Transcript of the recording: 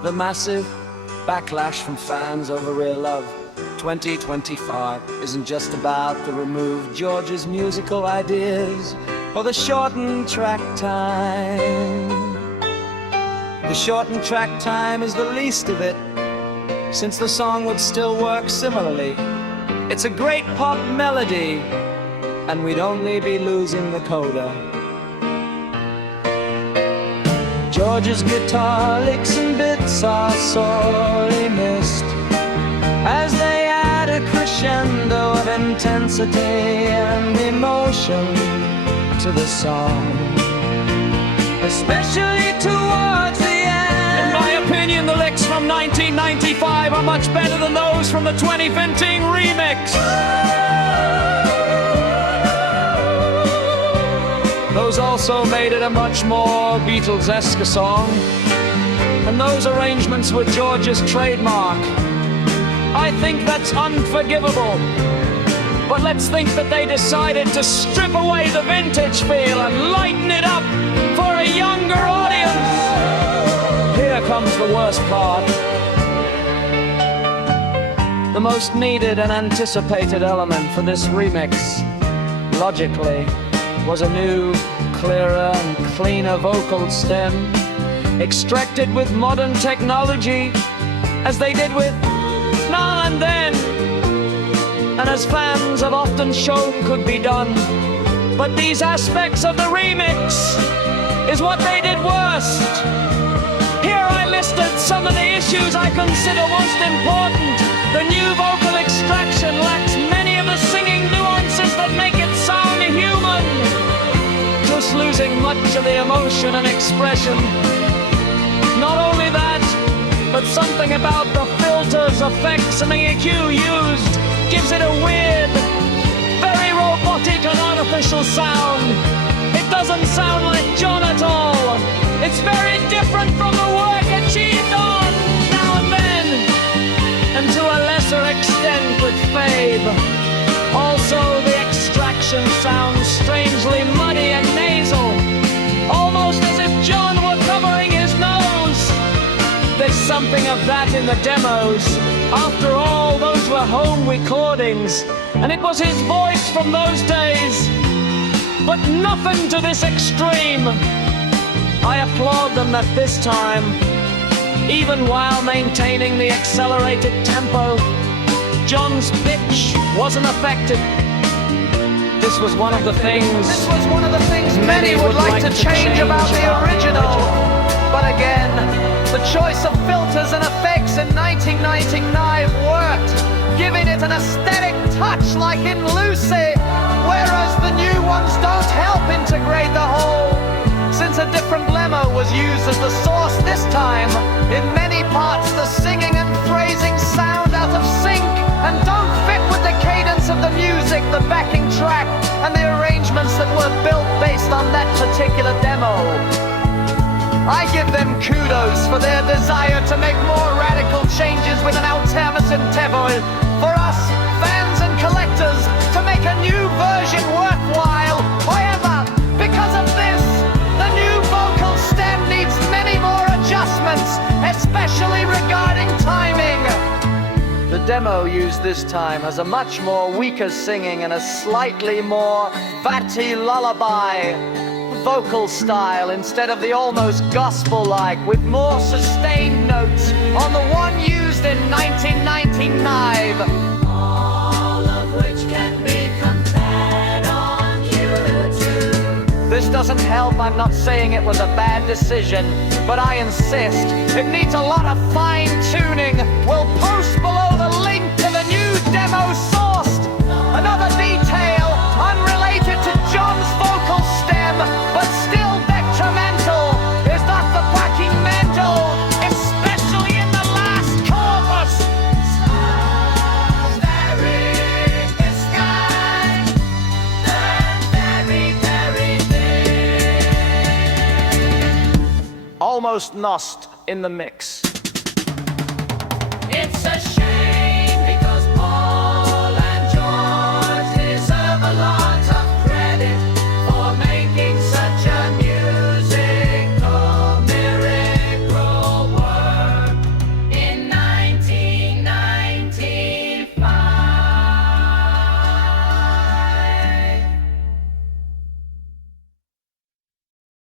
The massive backlash from fans over Real Love 2025 isn't just about the removed George's musical ideas or the shortened track time. The shortened track time is the least of it, since the song would still work similarly. It's a great pop melody, and we'd only be losing the coda. George's guitar licks and bits are sorely missed, as they add a crescendo of intensity and emotion to the song, especially towards the end. In my opinion, the licks from 1995 are much better than those from the 2015 remix. Those also made it a much more Beatles-esque song, and those arrangements were George's trademark. I think that's unforgivable. But let's think that they decided to strip away the vintage feel and lighten it up for a younger audience. Here comes the worst part. The most needed and anticipated element for this remix, logically, was a new, clearer and cleaner vocal stem, extracted with modern technology, as they did with Now and Then, and as fans have often shown could be done. But these aspects of the remix is what they did worst. Here I listed some of the issues I consider most important. The new vocal extraction lacks many of the singing nuances that make it sound human, just losing much of the emotion and expression. Not only that, but something about the filters, effects, and the EQ used gives it a weird, very robotic and artificial sound. It doesn't sound like John at all. It's very different from the work achieved on Now and Then, and to a lesser extent with Fabe. Also, the extraction sounds strangely muddy and nasal, almost as if John were covering his nose. There's something of that in the demos. After all, those were home recordings, and it was his voice from those days. But nothing to this extreme. I applaud them that this time, even while maintaining the accelerated tempo, John's pitch wasn't affected. This was one of the things many would like to change about the original. But again, the choice of filters and effects in 1999 worked, giving it an aesthetic touch like in Lucy, whereas the new ones don't help integrate the whole. Since a different lemma was used as the source this time, in many parts the singing and phrasing sound out of sync and don't fit with the cadence of the music, the backing track, and the arrangements that were built based on that particular demo. I give them kudos for their desire to make more radical changes with an alternative tempo. For us, fans and collectors, to make a new version worthwhile. However, because of this, the new vocal stem needs many more adjustments, especially regarding timing. The demo used this time has a much more weaker singing and a slightly more fatty lullaby vocal style instead of the almost gospel-like, with more sustained notes on the one used in 1999. All of which can be compared on YouTube. This doesn't help. I'm not saying it was a bad decision, but I insist it needs a lot of fine-tuning. We'll post below the link to the new demo sourced. Another detail unrelated to John's vocal stem, but still detrimental, is that the backing mental, especially in the last chorus. Very the sky, very, very thin. Almost lost in the mix. It's a